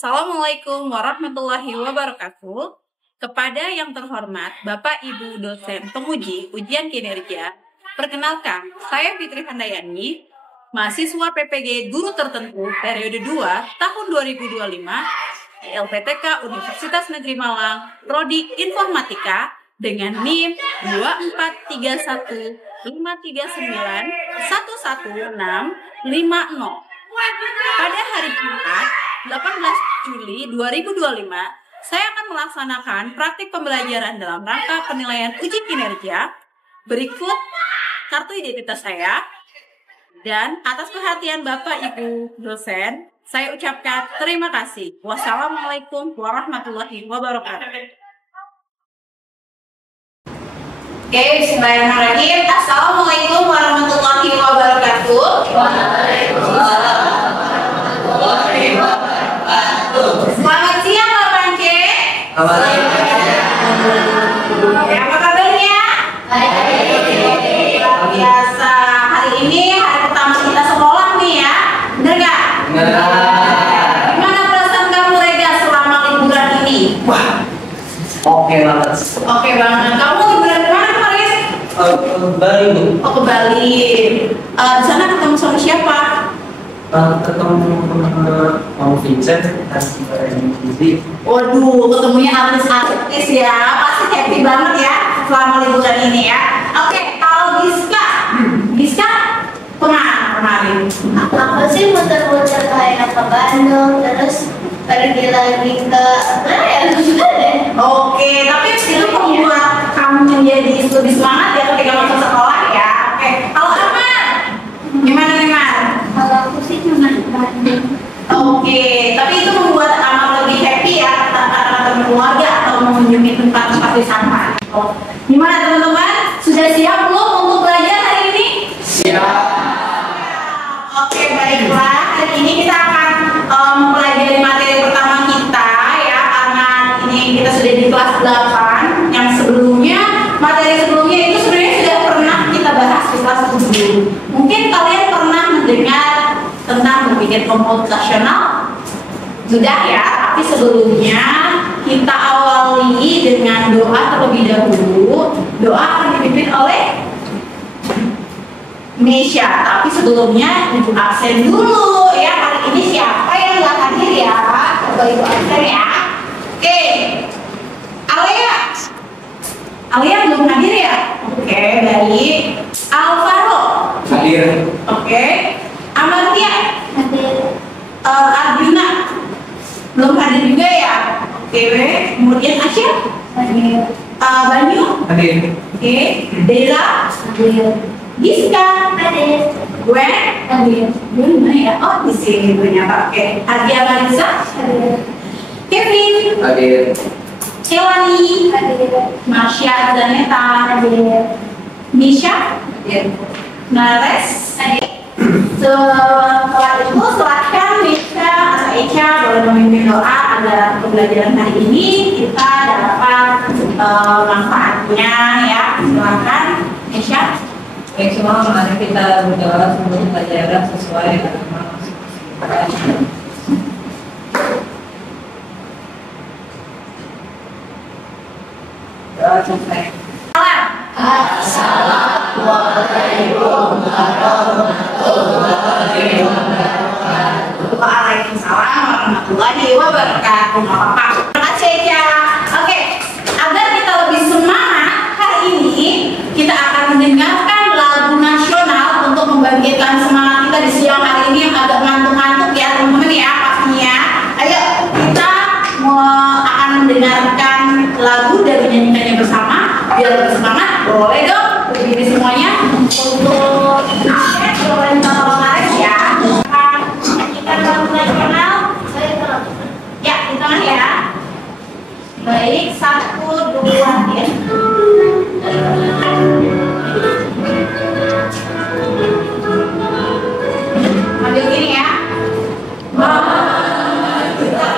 Assalamualaikum warahmatullahi wabarakatuh. Kepada yang terhormat Bapak Ibu dosen penguji ujian kinerja, perkenalkan, saya Fitri Handayani, mahasiswa PPG Guru Tertentu periode 2 tahun 2025 di LPTK Universitas Negeri Malang, Prodi Informatika dengan NIM 24315391160. Pada hari Jumat 18 Juli 2025, saya akan melaksanakan praktik pembelajaran dalam rangka penilaian uji kinerja. Berikut kartu identitas saya. Dan atas perhatian Bapak Ibu dosen, saya ucapkan terima kasih. Wassalamualaikum warahmatullahi wabarakatuh. Oke, bismillahirrahmanirrahim. Assalamualaikum warahmatullahi wabarakatuh. Waalaikumsalam warahmatullahi wabarakatuh. Selamat siang Pak Pance. Selamat siang. Apa kabarnya? Baik. Biasa. Hari ini hari pertama kita sekolah nih ya. Bener nggak? Bener. Gimana perasaan kamu Rega selama liburan ini? Wah, oke banget. Oke banget. Kamu liburan kemana kemarin? Ke Bali, Bu. Oh, ke Bali. Di sana ketemu sama siapa? Ketemu Om Vincent dan Gizi. Waduh, ketemunya artis-artis ya. Pasti happy banget ya selama liburan ini ya. Oke, kalau Giska kemana kemarin? Aku sih muter-muter kayak ke Bandung, terus pergi lagi ke mana ya? Lupa deh. Oke, tapi itu membuat kamu menjadi lebih semangat ya ketika masuk sekolah ya. Oke, kalau Arman, gimana Arman? Kalau aku sih cuma di Bandung. Oke, tapi itu membuat Arman lebih happy ya karena keluarga atau mengunjungi tempat-tempat wisata. Oh, gimana teman-teman? Sudah siap belum untuk belajar hari ini? Siap. Oke, baiklah. Hari ini kita akan mempelajari materi pertama kita ya, karena ini kita sudah di kelas 8. Yang sebelumnya, materi sebelumnya itu sebenarnya sudah pernah kita bahas di kelas 7. Mungkin kalian pernah mendengar tentang berpikir komputasional? Sudah ya, tapi sebelumnya kita awali dengan doa terlebih dahulu. Doa akan dipimpin oleh Mesya, tapi sebelumnya ibu absen dulu ya. Hari ini siapa yang nggak hadir ya? Coba ibu absen ya. Oke, Alia belum hadir ya? Oke, baik. Alvaro Hadir. oke. Amartia, Hadir. Arjuna belum hadir juga ya? Oke, kemudian Asyik, Hadir. Banyu, Hadir. oke. Dela, Hadir. Giska, Hadir. Gwen, Hadir. Gwen mana ya? Oh, di sini ternyata. Oke. Ardia Marisa, Hadir. Kevin, Hadir. Celani, Hadir. Marsha Zaneta, Hadir. Misha, Hadir. Nares, setelah itu silahkan Misha atau Echa boleh memimpin doa agar pembelajaran hari ini kita dapat manfaatnya ya. Silahkan Misha. Baik semua, mari kita berdoa sebelum pelajaran sesuai dengan masing-masing. Doa selesai. Assalamualaikum warahmatullahi wabarakatuh. Waalaikumsalam warahmatullahi wabarakatuh. Terima kasih Echa. Oke, agar kita lebih semangat hari ini, kita akan mendengarkan lagu nasional untuk membangkitkan semangat kita di siang hari ini yang agak ngantuk-ngantuk ya teman-teman ya pastinya. Ayo kita akan mendengarkan lagu dan menyanyikannya bersama biar lebih semangat. Boleh dong berdiri semuanya untuk boleh minta tolong Nares ya. Menyanyikan lagu nasional. Ya, di tengah ya. Baik, 1, 2, ya. Ambil gini ya. Kita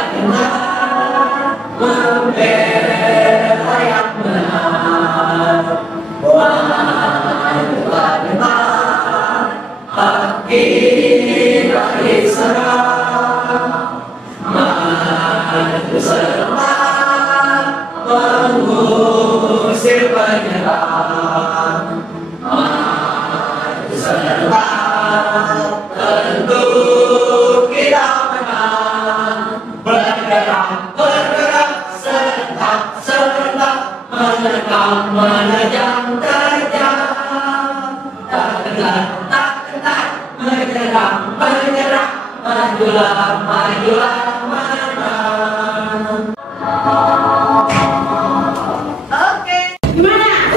merekam, menerjang, terjang. Tak kenal, menyerang, menyerang. Majulah, majulah, menang. Oke, gimana?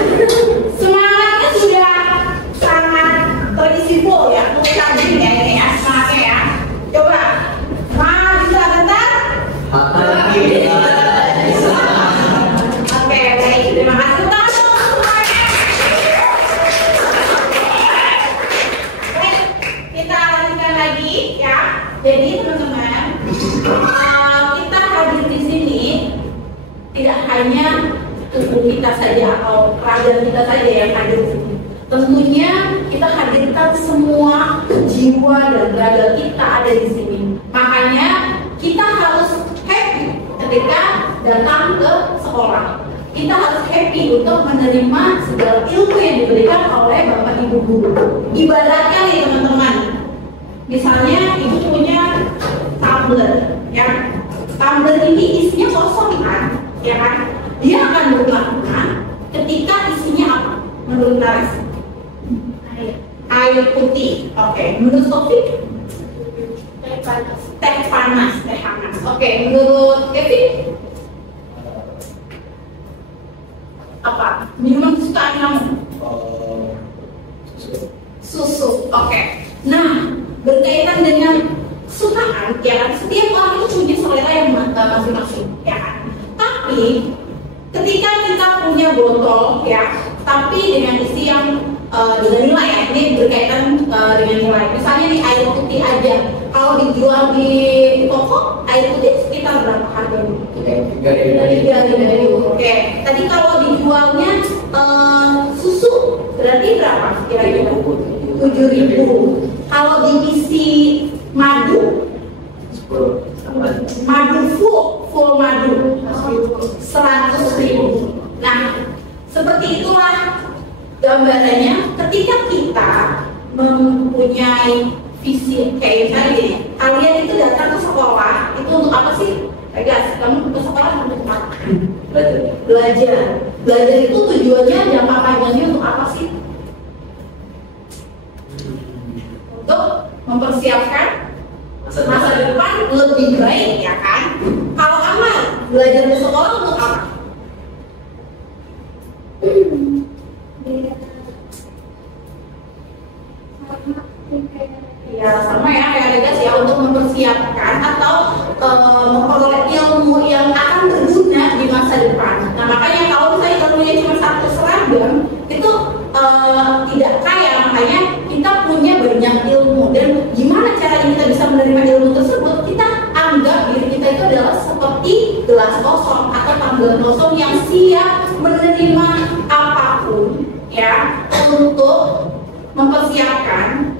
Semangatnya sudah sangat terisi full ya, tadi ya ini ya semangatnya ya. Coba, bisa bentar? Oke, baik, terima kasih. Tepuk tangan semuanya. Baik, kita lanjutkan lagi ya. Jadi teman-teman, kita hadir di sini tidak hanya tubuh kita saja atau raga kita saja yang hadir di sini. Tentunya kita hadirkan semua jiwa dan raga kita ada di sini. Makanya kita harus happy ketika datang ke sekolah. Kita harus happy untuk menerima segala ilmu yang diberikan oleh Bapak Ibu guru. Ibaratnya nih teman-teman, misalnya ibu punya tumbler, ya. Tumbler ini isinya kosong kan, ya kan? Dia akan berguna ketika isinya apa? Menurut Laris? Air putih. Oke. Menurut Sofi? Teh panas. Teh panas, teh hangat. Oke. Menurut Kevin? Apa? Minuman kesukaan kamu? Susu. Oke. Nah, berkaitan dengan kesukaan, ya kan? Setiap orang itu punya selera yang masing-masing, ya kan? Tapi ketika kita punya botol, ya, tapi dengan isi yang dengan nilai ya, ini berkaitan dengan nilai. Misalnya nih air putih aja, kalau dijual di toko air putih sekitar berapa harganya? 3.000. Oke. Tadi kalau dijualnya susu berarti berapa? Kira-kira 7.000. Kalau diisi madu, madu full madu 100.000. Nah, seperti itulah gambarannya ketika kita mempunyai visi kayak tadi. Kalian itu datang ke sekolah itu untuk apa sih? Guys, kamu ke sekolah untuk apa? Belajar. Belajar itu tujuannya jangka panjangnya untuk apa sih? Untuk mempersiapkan masa depan lebih baik, ya kan? Kalau Amal belajar di sekolah untuk apa? Ya sama ya kayak guys ya, untuk mempersiapkan atau memperoleh ilmu yang akan berguna di masa depan. Nah makanya kalau misalnya ilmunya cuma satu seragam itu tidak kaya. Makanya kita punya banyak ilmu, dan gimana caranya kita bisa menerima ilmu tersebut? Kita anggap diri kita itu adalah seperti gelas kosong atau tumbler kosong yang siap menerima apapun ya untuk mempersiapkan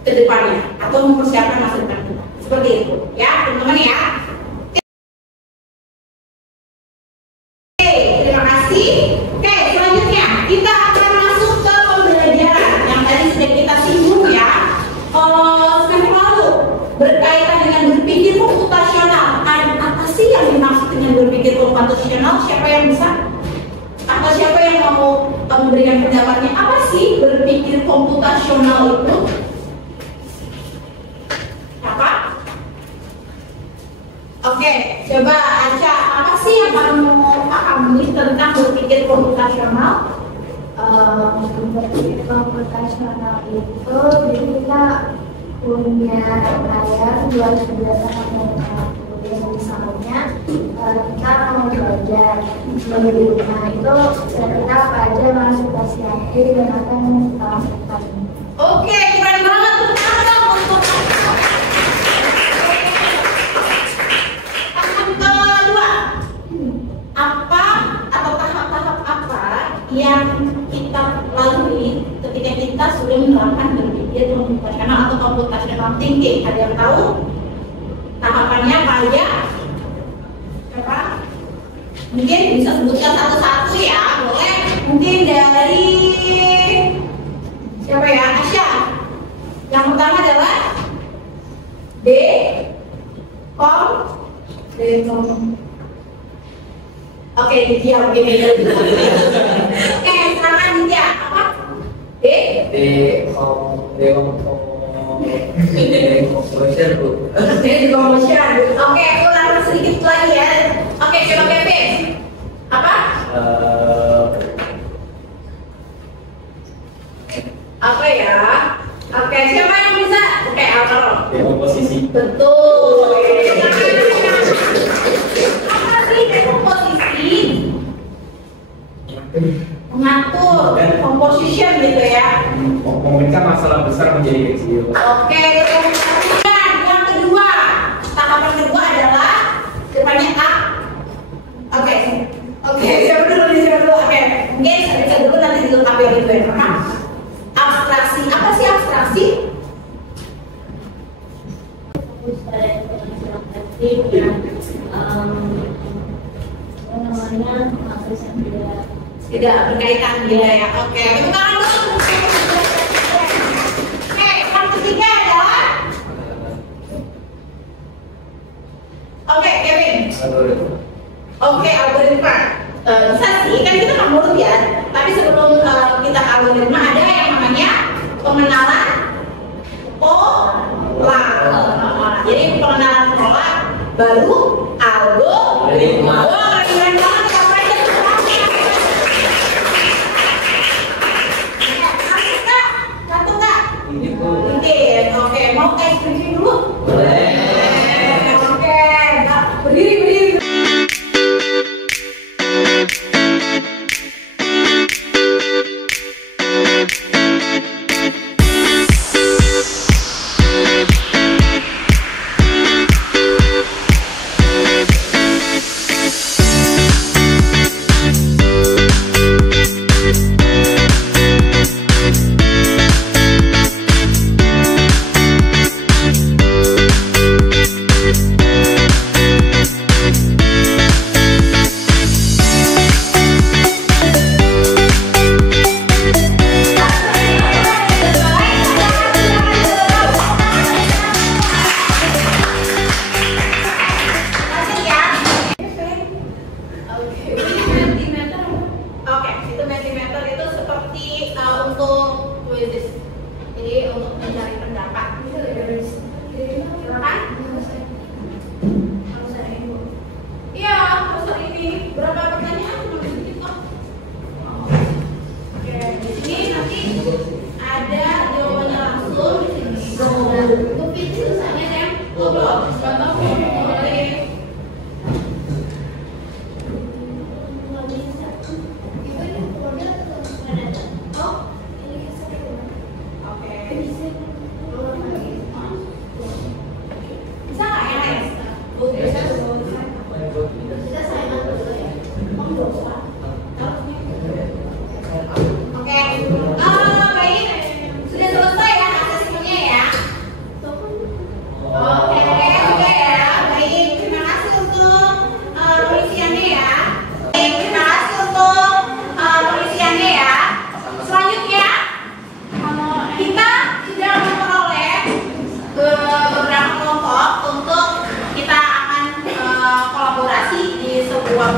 ke depannya atau mempersiapkan masa depan kita. Seperti itu ya teman-teman ya. Oke, terima kasih. Oke, selanjutnya kita akan masuk ke pembelajaran yang tadi sudah kita singgung ya. Semester lalu berkaitan dengan berpikir komputasional. Apa sih yang dimaksud dengan berpikir komputasional? Siapa yang bisa? Atau siapa yang mau memberikan pendapatnya? Apa sih berpikir komputasional itu? Apa? Oke, coba Aca, apa sih yang kamu mau pahami tentang berpikir komputasional? Berpikir komputasional itu jadi kita punya layar 2 berdasarkan data. Kemudian misalnya kita mau belajar di rumah itu kira-kira apa aja masuk siapin dan apa yang kita lakukan. Oke, keren banget tuh untuk tahap kedua. Apa atau tahap-tahap apa yang kita lalui ketika kita sudah menerapkan berpikir komputasional atau computational thinking? Ada yang tahu tahapannya apa aja? Siapa? Mungkin bisa sebutkan satu-satu ya, boleh? Mungkin dari siapa ya? Asya. Yang pertama adalah Oke, diam gini. Oke, sekarang Nitya apa? D. Decomposition. Decomposition. Oke, aku ulang sedikit lagi ya. Oke, coba Kevin. Apa? Apa ya? Oke, siapa yang bisa? Oke, Alvaro. Dekomposisi. Betul. Apa sih dekomposisi? Mengatur composition gitu ya. Memecah masalah besar menjadi kecil. Oke, kemudian yang kedua, tahapan kedua adalah depannya A. Oke, siapa dulu? Oke, mungkin saya dulu nanti dilengkapi oleh Ibu Erma. Abstraksi, apa sih abstraksi? Fokus pada informasi yang aktif yang akses yang Tidak berkaitan gitu ya. Oke, tepuk tangan dulu. Oke, yang ketiga adalah Oke, Kevin. Oke, algoritma. Bisa sih, kan kita kan mulut ya. Tapi sebelum kita ke algoritma ada yang namanya pengenalan pola. Jadi pengenalan pola baru algoritma. Wah, keren banget Kak Fajar. Satu Kak. Mungkin. Oke, mau ice cream dulu? Boleh. Oke, berdiri.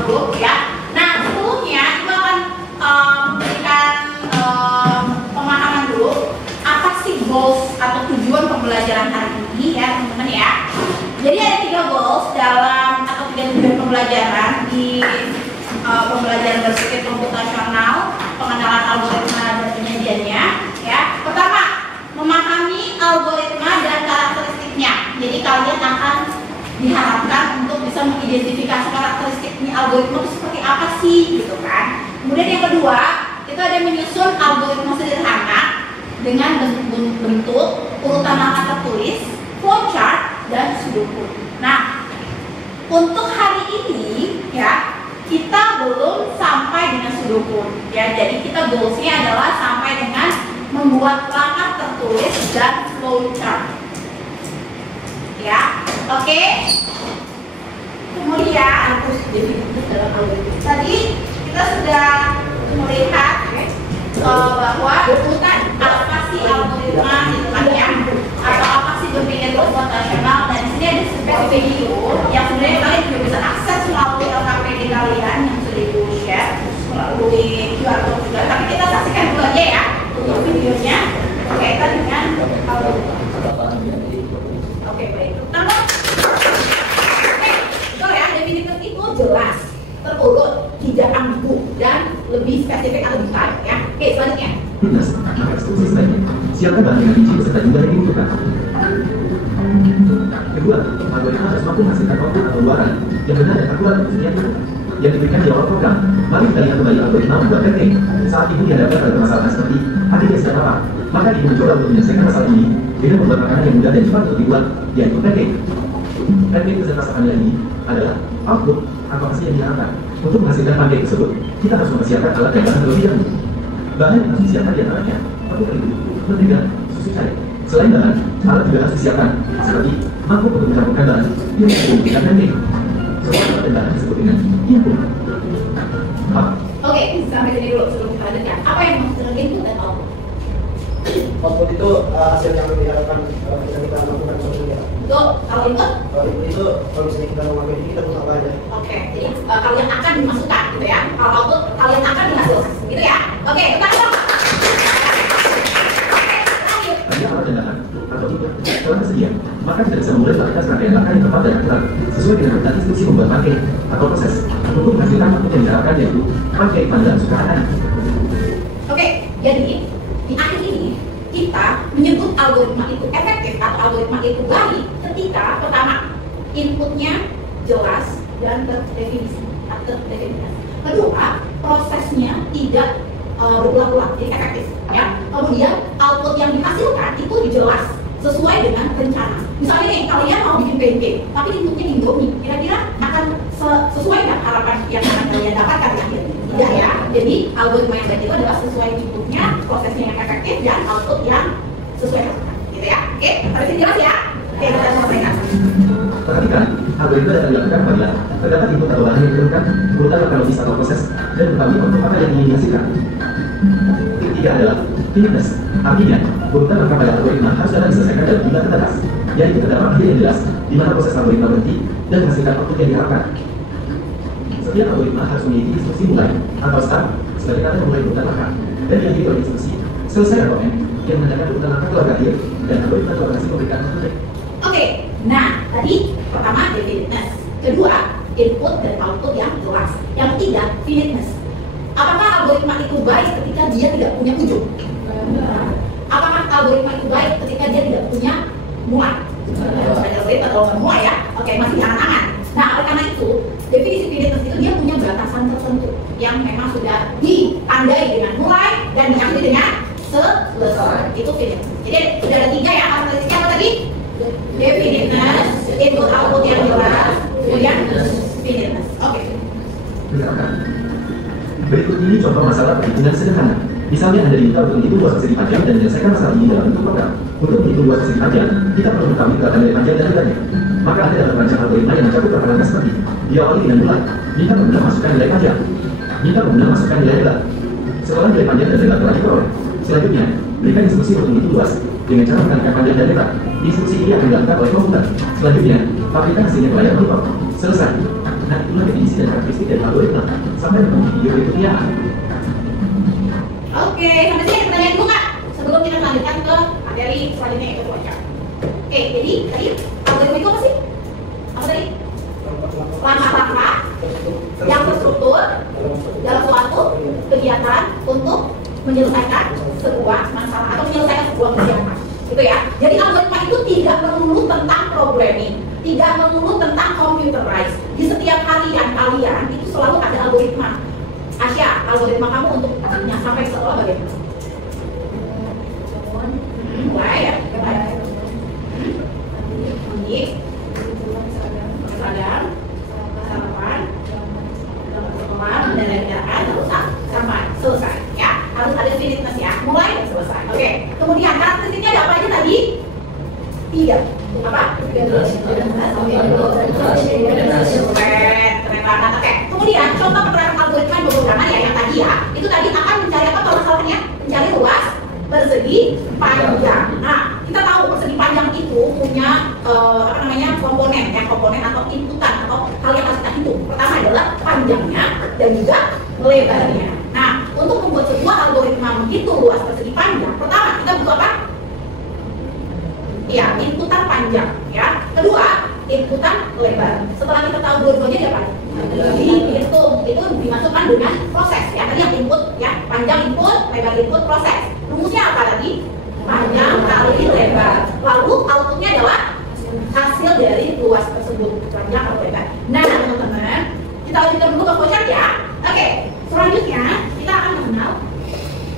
Grup ya. Nah, sebelumnya kita akan memberikan pemahaman dulu apa sih goals atau tujuan pembelajaran hari ini ya teman-teman ya. Jadi ada 3 goals dalam atau 3 tujuan pembelajaran di pembelajaran berpikir komputasional, pengenalan algoritma dan penyajiannya ya. Pertama, memahami algoritma dan karakteristiknya. Jadi kalian akan diharapkan untuk bisa mengidentifikasi karakteristiknya algoritma itu seperti apa sih gitu kan. Kemudian yang kedua itu ada menyusun algoritma sederhana dengan bentuk urutan langkah tertulis, flowchart dan pseudocode. Nah, untuk hari ini ya kita belum sampai dengan pseudocode ya. Jadi kita goalsnya adalah sampai dengan membuat langkah tertulis dan flowchart ya. Oke. Kemudian tadi kita sudah melihat bahwa urutan apa sih algoritma gitu kan ya, atau apa sih berpikir komputasional, dan di sini ada sebuah video yang sebenarnya kalian juga bisa akses melalui LKPD kalian yang sudah ibu share melalui QR code juga, tapi kita saksikan dulu aja ya untuk videonya berkaitan dengan algoritma. Oke, baik. Pertama, betul ya, definitif itu jelas, terurut, tidak ambigu, dan lebih spesifik atau detail ya. Oke, selanjutnya. Instruksi sebaiknya siapkan bahan dengan biji beserta jumlah yang dibutuhkan. Kedua, algoritma harus mampu menghasilkan output atau luaran yang benar dan akurat untuk yang yang diberikan di awal program. Mari kita lihat kembali algoritma membuat pancake. Saat ibu dihadapkan pada permasalahan seperti akhirnya sedang apa, maka ibu mencoba untuk menyelesaikan masalah ini dengan membuat makanan yang mudah dan cepat untuk dibuat, yaitu pancake. Pancake beserta masakan ini adalah output atau hasil yang diharapkan. Untuk menghasilkan pancake tersebut, kita harus mempersiapkan alat dan bahan terlebih dahulu. Bahan yang harus disiapkan diantaranya tepung terigu, mentega, susu cair. Selain bahan, alat juga harus disiapkan seperti mangkuk untuk mencampurkan bahan yang memberikan pancake. Semua alat dan bahan disebut dengan input. Oke, sampai sini dulu sebelum kita lanjutkan. Apa yang maksud dengan input dan output? Output itu hasil yang diharapkan kalau bisa kita lakukan sesuatu. Betul. Kalau input? Kalau input itu kalau misalnya kita mau ngambil ini kita butuh apa aja. Oke, jadi kalau yang akan dimasukkan gitu ya. Kalau output, kalau yang akan dihasilkan gitu ya. Oke, kita dong. Hanya alat dan bahan atau input telah tersedia, maka kita bisa memulai melakukan serangkaian langkah yang tepat dan akurat sesuai dengan urutan instruksi membuat pancake atau proses untuk menghasilkan output yang diharapkan, yaitu pancake pada sukaan tadi. Oke, jadi di akhir ini kita menyebut algoritma itu efektif atau algoritma itu baik ketika pertama inputnya jelas dan terdefinisi. Kedua, prosesnya tidak berulang-ulang, jadi efektif. Ya. Kemudian output yang dihasilkan itu jelas sesuai dengan rencana. Misalnya nih kalian mau bikin pancake, tapi inputnya Indomie, kira-kira akan sesuai nggak harapan yang akan kalian dapatkan di akhir? Tidak ya. Jadi algoritma yang baik itu adalah sesuai inputnya, prosesnya yang efektif dan output yang sesuai harapan. Gitu ya. Oke, harus jelas ya. Oke, kita sampaikan. Perhatikan, algoritma dapat dilakukan apabila terdapat input atau bahan yang diperlukan, urutan kronologis atau proses, dan mengetahui output apa yang ingin dihasilkan. Ketiga adalah finiteness. Artinya, urutan langkah pada algoritma harus dapat diselesaikan dalam jumlah terbatas, yaitu terdapat akhir yang jelas, di mana proses algoritma berhenti dan menghasilkan output yang diharapkan. Setiap algoritma harus memiliki instruksi mulai atau start sebagai kata memulai urutan langkah, dan diakhiri oleh instruksi selesai atau end yang menandakan urutan langkah telah berakhir dan algoritma telah berhasil memberikan output. Oke, nah tadi pertama definiteness, kedua input dan output yang jelas, yang ketiga finiteness. Apakah algoritma itu baik ketika dia tidak punya ujung? Apakah algoritma itu baik ketika dia tidak punya mulai? Algoritma kalau nggak mulai ya, oke masih angan-angan. Nah oleh karena itu definisi finiteness itu dia punya batasan tertentu yang memang sudah ditandai dengan mulai dan diakhiri dengan selesai. Itu finiteness. Jadi sudah ada tiga ya karakteristiknya apa tadi? Definiteness, input output yang jelas, kemudian finiteness. Oke. Berikut ini contoh masalah perhitungan sederhana. Misalnya Anda diminta untuk menghitung 2 segi panjang dan menyelesaikan masalah ini dalam bentuk program. Untuk menghitung 2 segi panjang, kita perlu mengetahui gerakan nilai panjang dan lebarnya. Maka Anda dapat merancang algoritma yang mencakup langkah seperti diawali dengan mulai, minta pengguna masukkan nilai panjang, minta pengguna masukkan nilai lebar. Setelah nilai panjang dan lebar telah diperoleh, selanjutnya berikan instruksi untuk menghitung luas dengan cara menentukan panjang dan lebar. Instruksi ini akan dilakukan oleh komputer. Selanjutnya, pabrikan hasilnya ke layar monitor. Selesai. Nah, itulah definisi dan karakteristik dari algoritma. Sampai bertemu di video berikutnya. Oke, sampai sini pertanyaan dulu Kak. Sebelum kita lanjutkan ke materi selanjutnya yaitu cuaca. Oke, jadi tadi algoritma itu apa sih? Apa tadi? Langkah-langkah yang terstruktur dalam suatu kegiatan untuk menyelesaikan sebuah masalah atau menyelesaikan sebuah kegiatan. Gitu ya. Jadi algoritma itu tidak melulu tentang programming, tidak melulu tentang computerized. Di setiap harian kalian itu selalu ada algoritma. Asya, algoritma kamu untuk sampai ke sekolah bagaimana? Mulai ya, mulai. Mandi, sadar, sarapan, sekolah, dan kendaraan, terus sampai selesai. Ya, harus ada finiteness ya, mulai dan selesai. Oke, kemudian karakteristiknya ada apa aja tadi? 3. Apa? Keren banget. Oke, kemudian contoh penerapan algoritma yang berulangan ya yang tadi ya, itu tadi akan mencari apa kalau masalahnya? Mencari luas persegi panjang. Nah, kita tahu persegi panjang itu punya komponen atau inputan atau hal yang harus kita hitung. Pertama adalah panjangnya dan juga lebarnya. Nah, untuk membuat sebuah algoritma begitu luas persegi panjang, pertama kita butuh apa? Ya, inputan panjang, ya. Kedua, inputan lebar. Setelah kita tahu dua-duanya dia apa? Dihitung, itu dimasukkan dengan proses, ya. Tadi yang input, ya, panjang input, lebar input, proses. Rumusnya apa tadi? Panjang kali lebar. Lalu outputnya adalah hasil dari luas tersebut, panjang atau lebar. Nah, teman-teman, kita lanjutkan dulu ke flowchart ya. Oke, selanjutnya kita akan mengenal.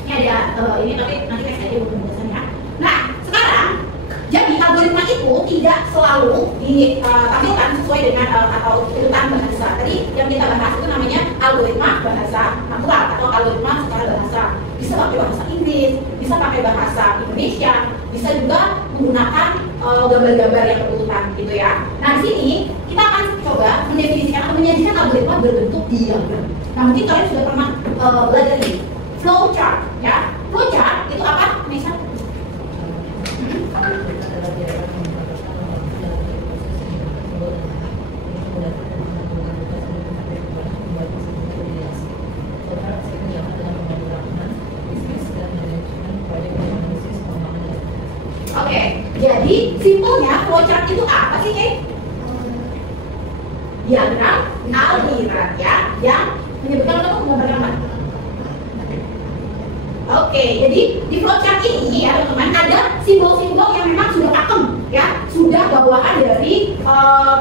Ini ada ini tapi nanti saya aja buku penjelasannya. Nah, sekarang jadi algoritma itu tidak selalu ditampilkan sesuai dengan atau urutan bahasa. Tadi yang kita bahas itu namanya algoritma bahasa natural atau algoritma secara bahasa. Bisa pakai bahasa Inggris, bisa pakai bahasa Indonesia, bisa juga menggunakan gambar-gambar yang berurutan gitu ya. Nah, di sini kita akan coba mendefinisikan atau menyajikan algoritma berbentuk diagram. Nah, mungkin kalian sudah pernah belajar ini flowchart ya. Flowchart itu apa, Nisa? Oke, jadi simpelnya flowchart itu apa sih, Kay? Diagram aliran ya, yang menyebutkan atau menggambarkan apa? Oke, jadi di flowchart ini ya teman-teman ada simbol-simbol yang memang sudah pakem ya, sudah bawaan dari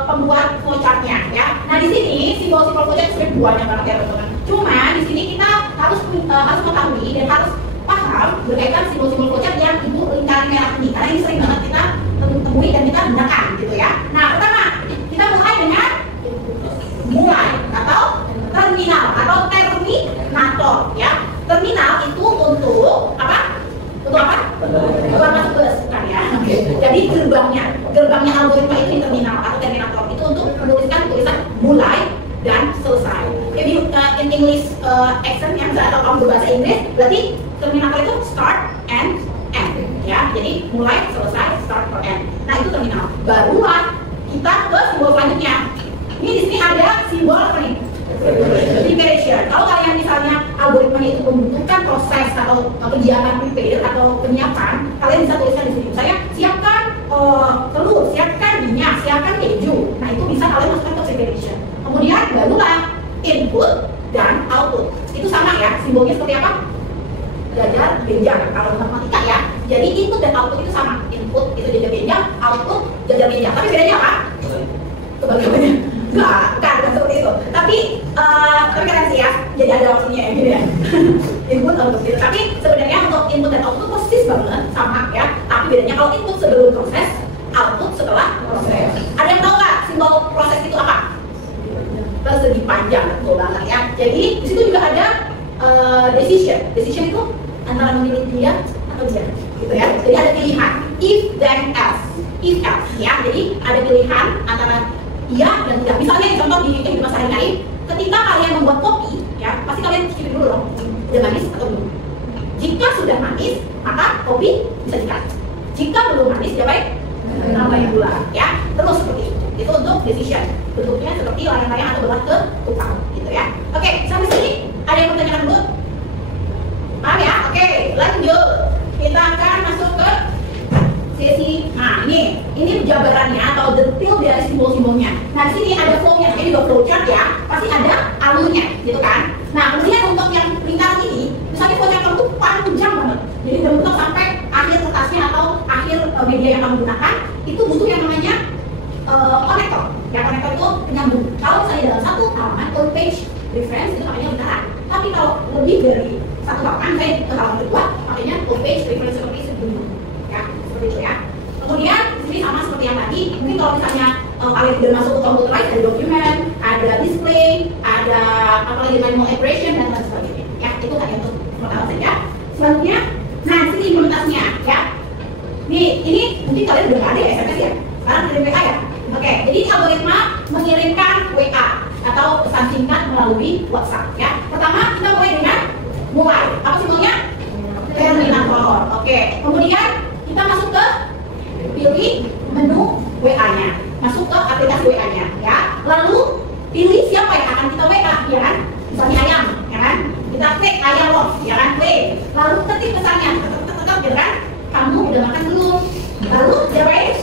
pembuat flowchartnya ya. Nah, di sini simbol-simbol flowchart sudah banyak banget ya teman-teman. Cuma di sini kita harus mengetahui dan harus paham berkaitan simbol-simbol flowchart yang itu lingkaran merah ini, karena ini sering banget kita temui dan kita gunakan gitu ya. Nah, pertama kita mulai dengan mulai atau terminal atau terminator ya. Terminal itu untuk apa? Untuk apa? Bukan masuk bus bukan ya. Jadi gerbangnya algoritma itu terminal atau terminator itu untuk menuliskan tulisan mulai dan selesai. Jadi in English accent yang saya tahu kamu berbahasa Inggris, berarti terminator itu start and end ya. Jadi mulai, selesai, start or end. Nah, itu terminal. Barulah kita ke simbol selanjutnya. Ini di sini ada simbol apa nih? Preparation. Kalau kalian misalnya algoritmanya itu membutuhkan proses atau kegiatan prepare atau penyiapan, kalian bisa tuliskan di sini. Misalnya siapkan telur, siapkan minyak, siapkan keju. Nah, itu bisa kalian masukkan ke preparation. Kemudian barulah input dan output. Itu sama ya, simbolnya seperti apa? Jajar benjang kalau matematika ya. Jadi input dan output itu sama. Input itu jajar benjang, output jajar benjang. Tapi bedanya apa? Kebalikannya. Bukan seperti itu. Tapi keren sih ya. Jadi ada waktunya ya gitu ya. Input output gitu. Tapi sebenarnya untuk input dan output persis banget sama ya. Tapi bedanya kalau input sebelum proses, output setelah proses. Ada yang tahu nggak simbol proses itu apa? Persegi panjang, betul banget ya. Jadi di situ juga ada decision. Decision itu antara memilih dia atau dia, gitu ya. Jadi ada pilihan if then else, if else ya. Jadi ada pilihan antara iya dan tidak. Misalnya contoh di kehidupan sehari-hari, ketika kalian membuat kopi, ya pasti kalian cicip dulu dong, udah manis atau belum. Jika sudah manis, maka kopi bisa dikasih. Jika belum manis, ya baik tambahin gula, ya. Terus seperti itu. Itu untuk decision. Bentuknya seperti layang-layang atau belah ke tukang, gitu ya. Oke, sampai sini ada yang bertanyakan dulu? Paham ya? Oke, lanjut. Kita akan masuk ke sesi. Nah, ini jabarannya atau detail dari simbol-simbolnya. Nah, di sini ada flow-nya, ini juga flowchart ya. Pasti ada alurnya, gitu kan? Nah, kemudian untuk yang lingkaran ini, misalnya flowchart itu panjang banget. Jadi bentuk sampai akhir kertasnya atau akhir media yang kamu gunakan, itu butuh yang namanya konektor. Ya, konektor itu penyambung. Kalau misalnya dalam satu halaman on page reference itu namanya lingkaran. Tapi kalau lebih dari satu halaman, saya ke halaman kedua, makanya on page reference seperti sebelumnya. Ya, seperti itu ya. Kemudian di sini sama seperti yang tadi. Mungkin kalau misalnya kalian sudah masuk ke computerize, ada dokumen, ada display, ada apalagi manual operation dan lain sebagainya. Ya, itu hanya untuk pertama saja. Selanjutnya, nah di sini implementasinya ya. Nih, ini mungkin kalian udah ada ya SMS ya. Sekarang kirim WA ya. Oke, jadi algoritma mengirimkan WA atau pesan singkat melalui WhatsApp ya. Pertama kita mulai dengan mulai. Apa simbolnya? Terminator. Oke. Kemudian kita masuk ke pilih menu WA-nya, masuk ke aplikasi WA-nya ya. Lalu pilih siapa yang akan kita WA, ya kan? Misalnya ayam, ya kan? Kita tag ayam loh, ya kan? Lalu ketik pesannya, tetap, ya kan? Kamu udah makan belum? Lalu dia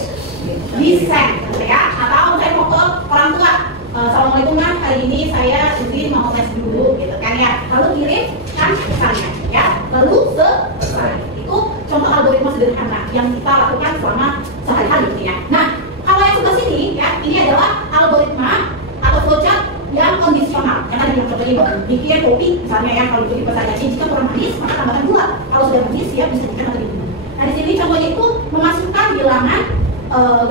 di send, ya? Atau saya mau ke orang tua, assalamualaikum mas, hari ini saya izin mau tes dulu, gitu kan ya? Lalu kirim kan pesannya, ya? Lalu selesai. Itu contoh algoritma sederhana yang kita lakukan selama sehari-hari, ya. Nah, kalau yang sebelah sini, ya, ini adalah algoritma atau flowchart yang kondisional. Yang ada yang contohnya bikin kopi, misalnya ya, kalau itu pesannya jika kurang manis, maka tambahkan gula. Kalau sudah manis, ya bisa dimakan atau diminum. Nah, di sini contohnya itu memasukkan bilangan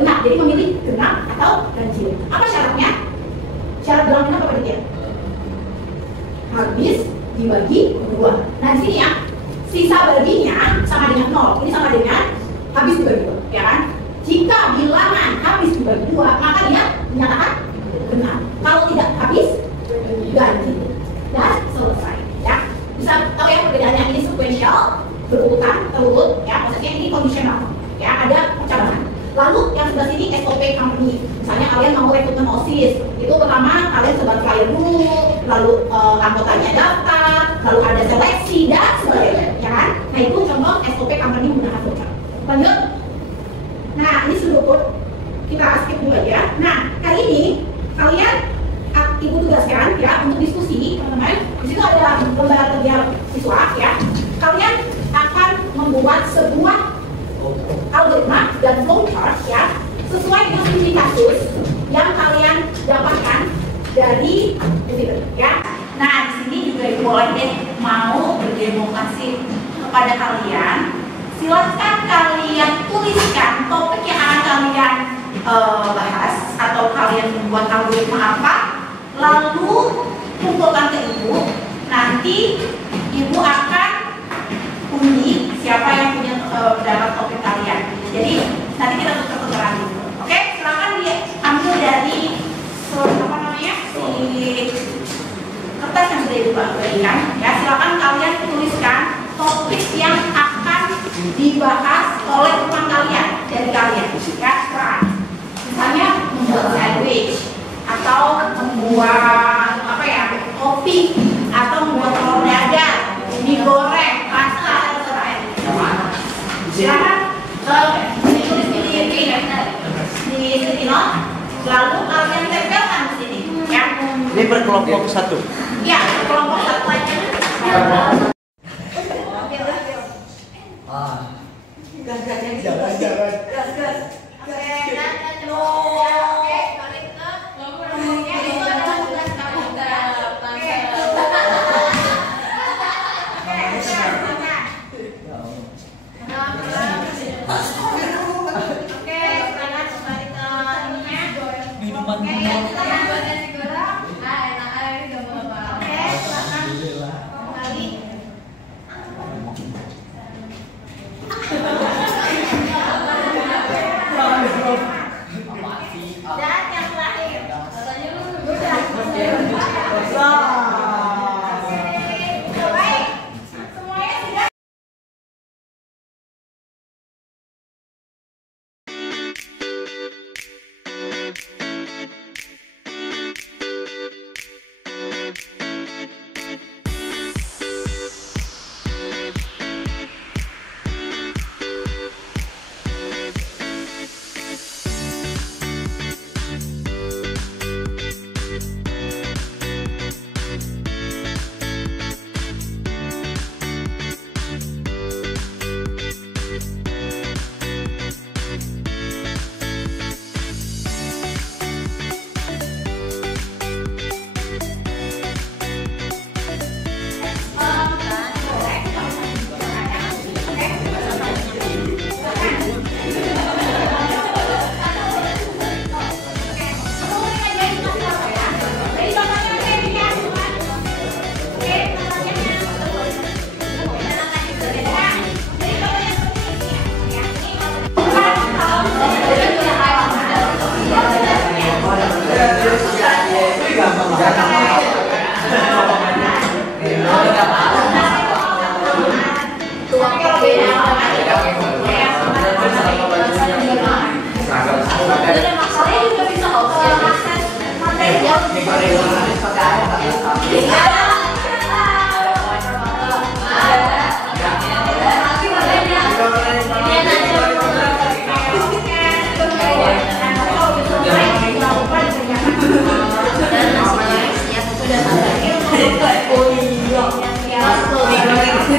genap, jadi memilih genap atau ganjil. Apa syaratnya? Syarat bilangan genap apa dia? Habis dibagi 2. Nah, di sini ya, sisa baginya sama dengan 0. Ini sama dengan habis dibagi 2, ya kan? Jika bilangan habis dibagi 2, maka dia dinyatakan genap. Kalau tidak habis, ganjil. Dan selesai, ya. Bisa tahu ya perbedaannya, ini sequential, berurutan, terurut, ya. Maksudnya ini kondisional, ya. Ada percobaan. Lalu yang sebelah sini SOP company. Misalnya kalian mau rekrutmen OSIS, itu pertama kalian sebar flyer dulu, lalu anggotanya daftar, lalu ada seleksi dan sebagainya, ya kan? Nah itu contoh SOP company menggunakan flowchart. Lanjut. Nah ini struktur, kita skip dulu aja. Nah kali ini kalian ibu tugaskan ya untuk diskusi teman-teman. Di situ ada lembar kerja siswa ya. Kalian akan membuat sebuah algoritma dan flowchart ya sesuai dengan studi kasus yang kalian dapatkan dari video ya. Nah di sini juga boleh deh mau berdemokrasi kepada kalian. Silahkan kalian tuliskan topik yang akan kalian bahas atau kalian membuat algoritma apa, lalu kumpulkan ke ibu. Nanti ibu akan undi siapa yang punya dapat topik kalian. Jadi nanti kita tuker-tukeran dulu. Oke, silakan diambil dari apa namanya si kertas yang sudah ibu berikan. Ya, silakan kalian tuliskan topik yang akan dibahas oleh teman kalian dari kalian. Ya, silakan. Misalnya membuat sandwich atau membuat apa ya kopi atau membuat telur dadar, mie goreng, pasta, silakan ditulis di sini no, lalu kalian tempelkan di sini ya. Ini berkelompok satu. Ya, berkelompok satu aja. Gas-gasnya gitu. Gas-gas. Oke, dan dulu. Oke, balik ke ngomongnya itu adalah tugas kamu.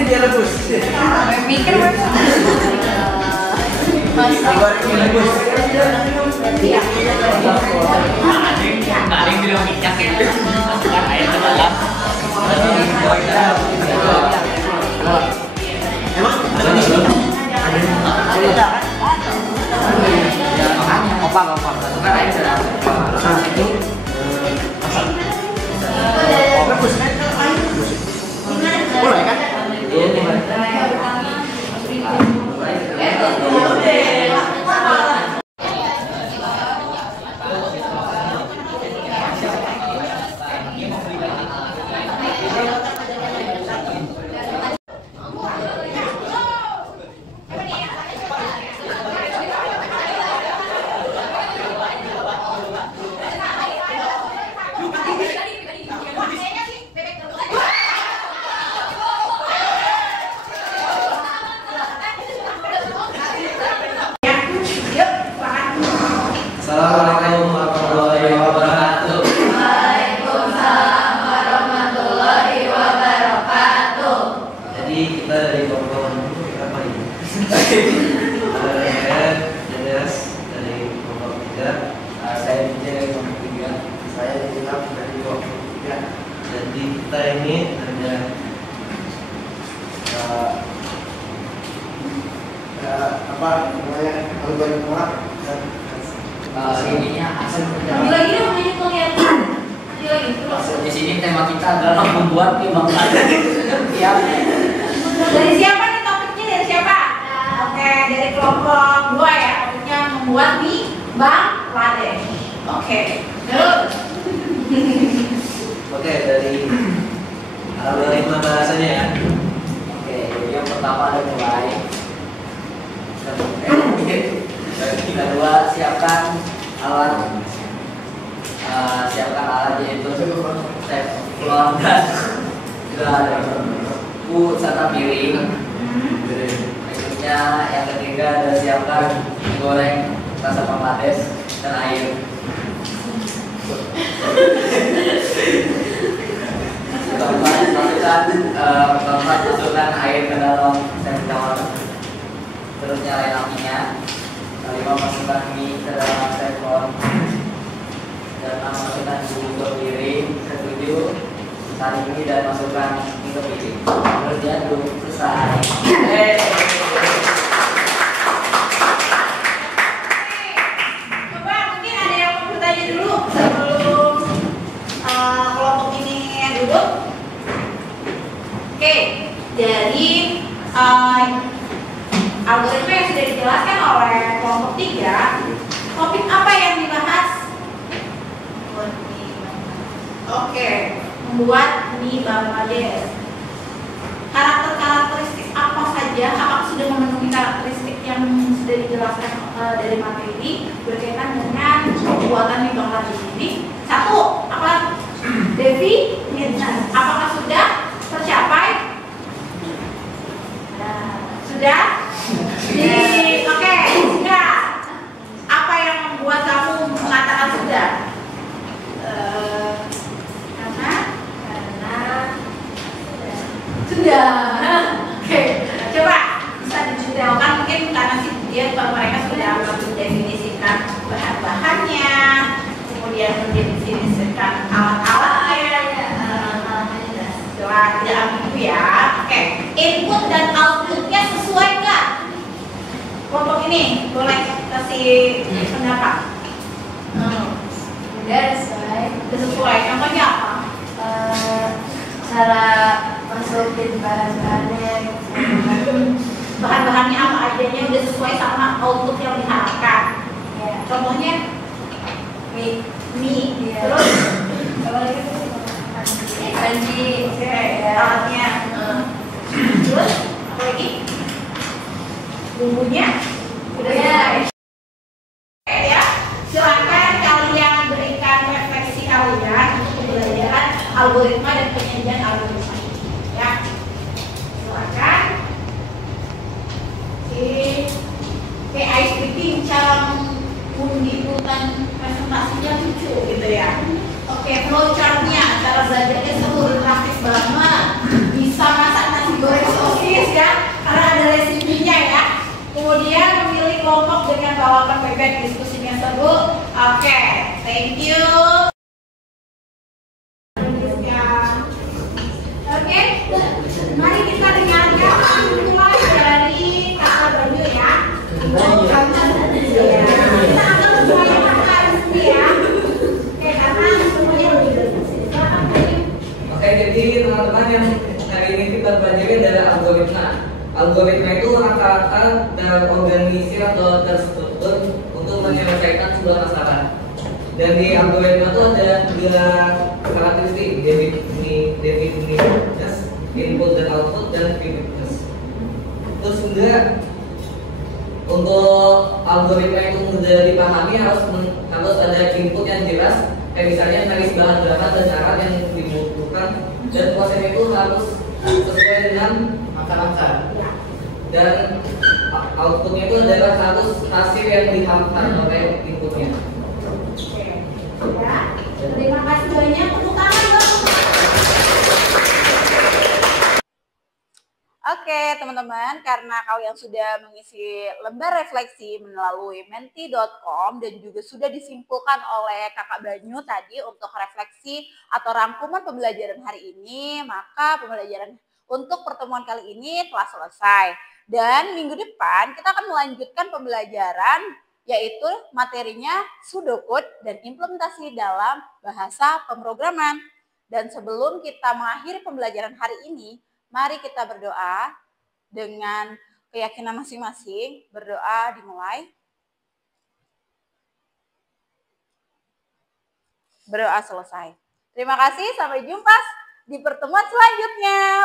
Dia rebus. Mikir Nggak ada yang bilang minyak ya. Masukkan air ke dalam. Opang. Masukkan air ke dalam. Mulai kan? Assalamualaikum warahmatullahi wabarakatuh. Waalaikumsalam warahmatullahi wabarakatuh. Jadi kita dari kelompok apa ini? Jelas dari kelompok 3. Saya DJ dari kelompok 3. Saya Ilham dari kelompok 3. Jadi kita ini ada Apa namanya? Algoritma ininya hasil Lagi perjalanan. lagi dong, ini kelihatan. Lagi terus. Di sini tema kita adalah membuat timbangan. Ya. Dari siapa nih topiknya? Dari siapa? Oke, dari kelompok 2 ya. Topiknya membuat mie Bangladesh. Oke. Terus. Oke, dari algoritma bahasanya ya. Oke, yang pertama ada mulai. Kedua, siapkan alat yaitu teflon dan juga ada serta piring. Berikutnya yang ketiga ada siapkan goreng rasa Bangladesh dan air. Keempat, masukkan air ke dalam teflon. Terus nyalain apinya. Kelima, masukkan mie ke dalam teflon. Dan masukkan bumbu ke piring. Ketujuh, saring mie dan masukkan mie ke piring. Terus diaduk, selesai. Coba mungkin ada yang mau bertanya dulu sebelum kelompok ini duduk. Oke, jadi algoritma yang sudah dijelaskan oleh kelompok 3, topik apa yang dibahas? Oke, membuat mie Bangladesh. Karakteristik apa saja? Apakah sudah memenuhi karakteristik yang sudah dijelaskan dari materi berkaitan dengan pembuatan mie Bangladesh ini? Satu, apa? Devi, apakah sudah tercapai? Sudah? Oke, sudah. Apa yang membuat kamu mengatakan sudah? Karena sudah. Oke, coba bisa didetailkan mungkin karena sih dia mereka sudah mendefinisikan bahan-bahannya, kemudian mendefinisikan alat-alatnya. Coba tidak ambigu ya. Oke, input dan outputnya sesuai nggak? Kelompok ini boleh kasih pendapat. Udah sesuai. Sesuai. Contohnya apa? Cara masukin bahan-bahannya. Bahan-bahannya apa adanya udah sesuai sama output yang diharapkan. Ya. Contohnya Mie. mie. Iya. Terus Apa lagi? Kanji. oke, alatnya. Terus apa lagi? Bumbunya udah Ya. selesai. Oke ya, silakan kalian berikan refleksi kalian untuk pembelajaran algoritma dan penyajian algoritma. Ya, silakan. Kayak ice cream cara mengikutan presentasinya lucu gitu ya. Oke, flowchartnya cara belajarnya seru, interaktif banget. bawakan feedback diskusinya seru. Oke, thank you. Oke, mari kita dengarkan mulai dari Kak Banyu ya. Kita akan semuanya pakai sini ya. Oke, karena semuanya lebih bersih. Silakan Banyu. Oke, jadi teman-teman yang hari ini kita pelajari adalah algoritma. Algoritma itu rangka-rangka terorganisir atau terstruktur untuk menyelesaikan sebuah masalah. Dan di algoritma itu ada dua karakteristik, definitiveness, input dan output, dan finiteness. Terus juga untuk algoritma itu mudah dipahami harus ada input yang jelas, kayak misalnya garis bahan-bahan dan syarat yang dibutuhkan, dan proses itu harus sesuai dengan angka-angka. Dan outputnya itu adalah harus hasil yang diharapkan oleh inputnya. Ya, terima kasih banyak. Tepuk tangan dong. Oke teman-teman, karena kalian sudah mengisi lembar refleksi melalui menti.com dan juga sudah disimpulkan oleh Kakak Banyu tadi untuk refleksi atau rangkuman pembelajaran hari ini, maka pembelajaran untuk pertemuan kali ini telah selesai. Dan minggu depan kita akan melanjutkan pembelajaran yaitu materinya pseudocode dan implementasi dalam bahasa pemrograman. Dan sebelum kita mengakhiri pembelajaran hari ini, mari kita berdoa dengan keyakinan masing-masing. Berdoa dimulai. Berdoa selesai. Terima kasih, sampai jumpa di pertemuan selanjutnya.